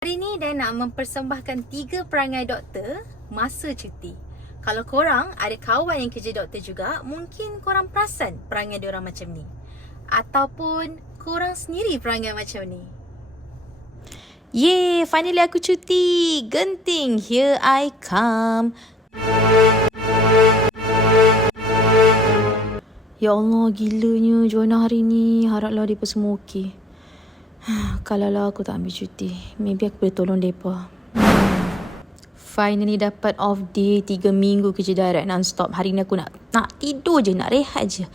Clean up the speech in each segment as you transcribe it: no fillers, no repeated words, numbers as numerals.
Hari ni Dayang nak mempersembahkan 3 perangai doktor masa cuti. Kalau korang ada kawan yang kerja doktor juga, mungkin korang perasan perangai diorang macam ni. Ataupun korang sendiri perangai macam ni. Yeay, finally aku cuti. Genting, here I come. Ya Allah, gilanya Joanna hari ni. Haraplah mereka semua okey. Kalaulah aku tak ambil cuti, maybe aku boleh tolong mereka. Finally dapat off day 3 minggu kerja direct non-stop. Hari ni aku nak tidur je, nak rehat je.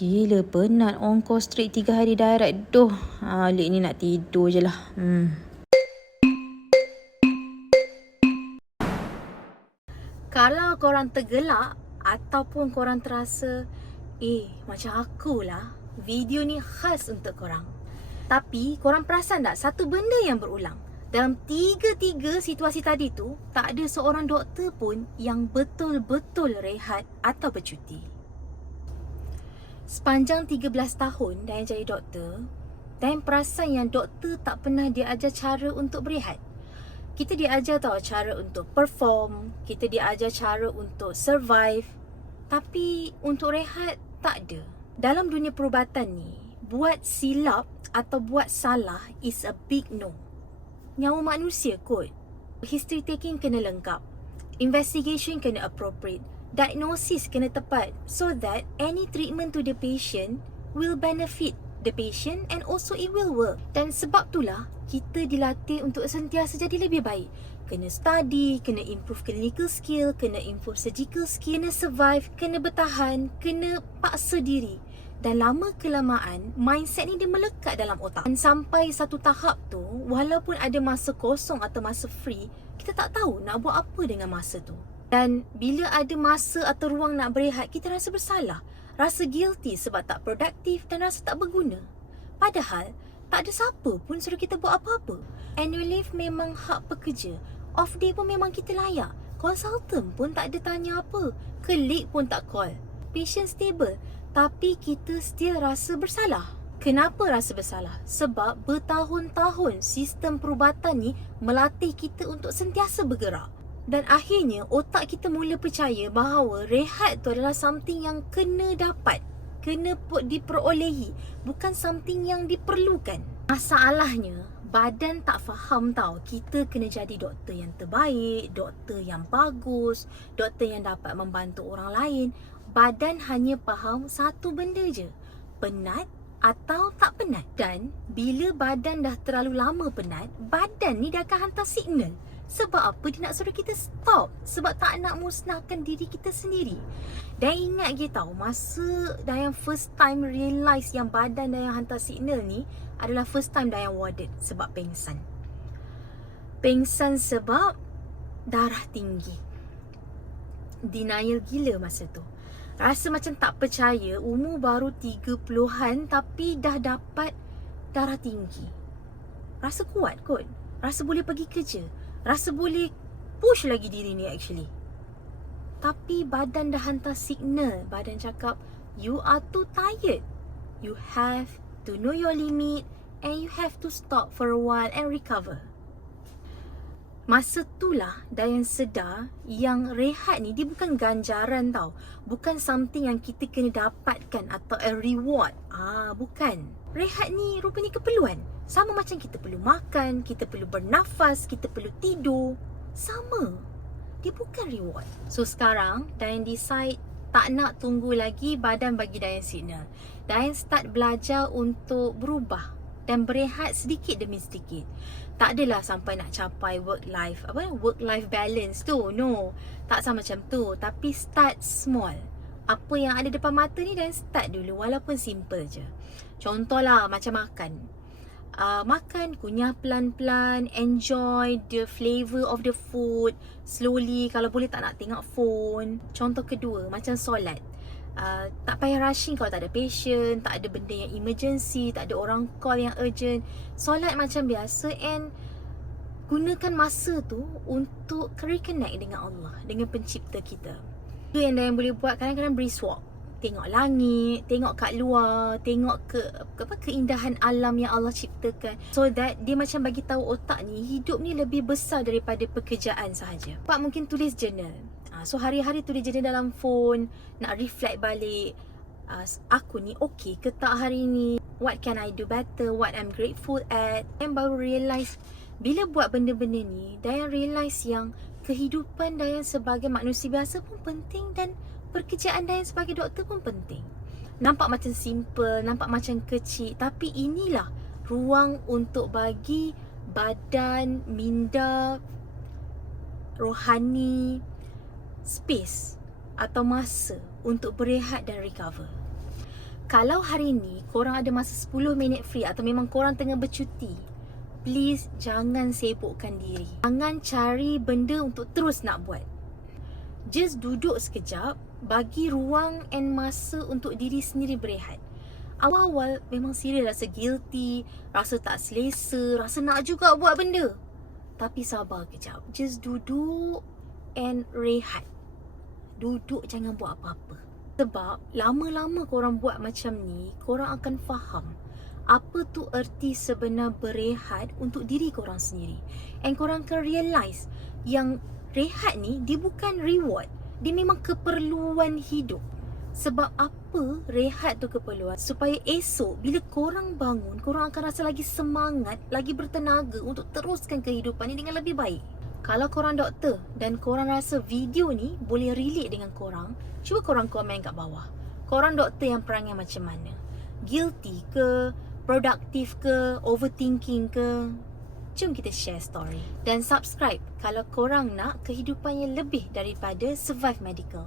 Gila, penat ongkos straight 3 hari direct. Duh, alik ni nak tidur je lah. Kalau korang tergelak ataupun korang terasa, macam akulah, video ni khas untuk korang. Tapi korang perasan tak satu benda yang berulang? Dalam tiga situasi tadi tu, tak ada seorang doktor pun yang betul-betul rehat atau bercuti. Sepanjang 13 tahun Dayang jadi doktor, Dayang perasan yang doktor tak pernah diajar cara untuk berehat. Kita diajar tahu cara untuk perform, kita diajar cara untuk survive, tapi untuk rehat tak ada. Dalam dunia perubatan ni, buat silap atau buat salah is a big no. Nyawa manusia kot. History taking kena lengkap, investigation kena appropriate, diagnosis kena tepat, so that any treatment to the patient will benefit the patient and also it will work. Dan sebab itulah kita dilatih untuk sentiasa jadi lebih baik. Kena study, kena improve clinical skill, kena improve surgical skill, kena survive, kena bertahan, kena paksa diri. Dan lama kelamaan, mindset ni dia melekat dalam otak. Dan sampai satu tahap tu, walaupun ada masa kosong atau masa free, kita tak tahu nak buat apa dengan masa tu. Dan bila ada masa atau ruang nak berehat, kita rasa bersalah. Rasa guilty sebab tak produktif dan rasa tak berguna. Padahal, tak ada siapa pun suruh kita buat apa-apa. Annual leave memang hak pekerja. Off day pun memang kita layak. Consultant pun tak ada tanya apa. Colleague pun tak call. Patient stable. Tapi kita still rasa bersalah. Kenapa rasa bersalah? Sebab bertahun-tahun sistem perubatan ni melatih kita untuk sentiasa bergerak. Dan akhirnya otak kita mula percaya bahawa rehat tu adalah something yang kena dapat, kena diperolehi, bukan something yang diperlukan. Masalahnya, badan tak faham tau kita kena jadi doktor yang terbaik, doktor yang bagus, doktor yang dapat membantu orang lain. Badan hanya faham satu benda je, penat atau tak penat. Dan bila badan dah terlalu lama penat, badan ni dah akan hantar signal. Sebab apa dia nak suruh kita stop? Sebab tak nak musnahkan diri kita sendiri. Dan ingat je tau, masa Dayang first time realise yang badan Dayang hantar signal ni adalah first time Dayang warded sebab pengsan. Pengsan sebab darah tinggi. Denial gila masa tu. Rasa macam tak percaya, umur baru 30-an tapi dah dapat darah tinggi. Rasa kuat kot. Rasa boleh pergi kerja. Rasa boleh push lagi diri ni actually. Tapi badan dah hantar signal. Badan cakap, you are too tired. You have to know your limit and you have to stop for a while and recover. Masa itulah Dayang sedar yang rehat ni dia bukan ganjaran tau. Bukan something yang kita kena dapatkan atau a reward. Bukan. Rehat ni rupanya keperluan. Sama macam kita perlu makan, kita perlu bernafas, kita perlu tidur. Sama. Dia bukan reward. So sekarang Dayang decide tak nak tunggu lagi badan bagi Dayang signal. Dayang start belajar untuk berubah dan berehat sedikit demi sedikit. Tak adalah sampai nak capai work life balance tu. No. Tak sama macam tu. Tapi start small. Apa yang ada depan mata ni Dayang start dulu walaupun simple je. Contohlah macam makan. Makan, kunyah pelan-pelan, enjoy the flavour of the food slowly, kalau boleh tak nak tengok phone. Contoh kedua, macam solat. Tak payah rushing kalau tak ada patient, tak ada benda yang emergency, tak ada orang call yang urgent. Solat macam biasa and gunakan masa tu untuk reconnect dengan Allah, dengan pencipta kita. Itu yang Dayang boleh buat. Kadang-kadang brisk walk. tengok langit, tengok kat luar, tengok keindahan alam yang Allah ciptakan, so that dia macam bagi tahu otak ni hidup ni lebih besar daripada pekerjaan sahaja. Pak mungkin tulis journal. So hari-hari tulis journal dalam phone, nak reflect balik, aku ni okay ke tak hari ni, what can I do better, what I'm grateful at. Dan baru realise bila buat benda-benda ni, Dayan realise yang kehidupan Dayan sebagai manusia biasa pun penting, dan pekerjaan Dayan sebagai doktor pun penting. Nampak macam simple, nampak macam kecil, tapi inilah ruang untuk bagi badan, minda, rohani space atau masa untuk berehat dan recover. Kalau hari ni korang ada masa 10 minit free atau memang korang tengah bercuti, please jangan sibukkan diri. Jangan cari benda untuk terus nak buat. Just duduk sekejap, bagi ruang and masa untuk diri sendiri berehat. Awal-awal memang serius rasa guilty, rasa tak selesa, rasa nak juga buat benda. Tapi sabar kejap. Just duduk and rehat. Duduk, jangan buat apa-apa. Sebab lama-lama korang buat macam ni, korang akan faham apa tu erti sebenar berehat untuk diri korang sendiri. And korang akan realise yang rehat ni dia bukan reward, dia memang keperluan hidup. Sebab apa rehat tu keperluan? Supaya esok bila korang bangun, korang akan rasa lagi semangat, lagi bertenaga untuk teruskan kehidupan ni dengan lebih baik. Kalau korang doktor dan korang rasa video ni boleh relate dengan korang, cuba korang komen kat bawah. Korang doktor yang perangai macam mana? Guilty ke? Produktif ke? Overthinking ke? Jom kita share story. Dan subscribe kalau korang nak kehidupan yang lebih daripada survive medical.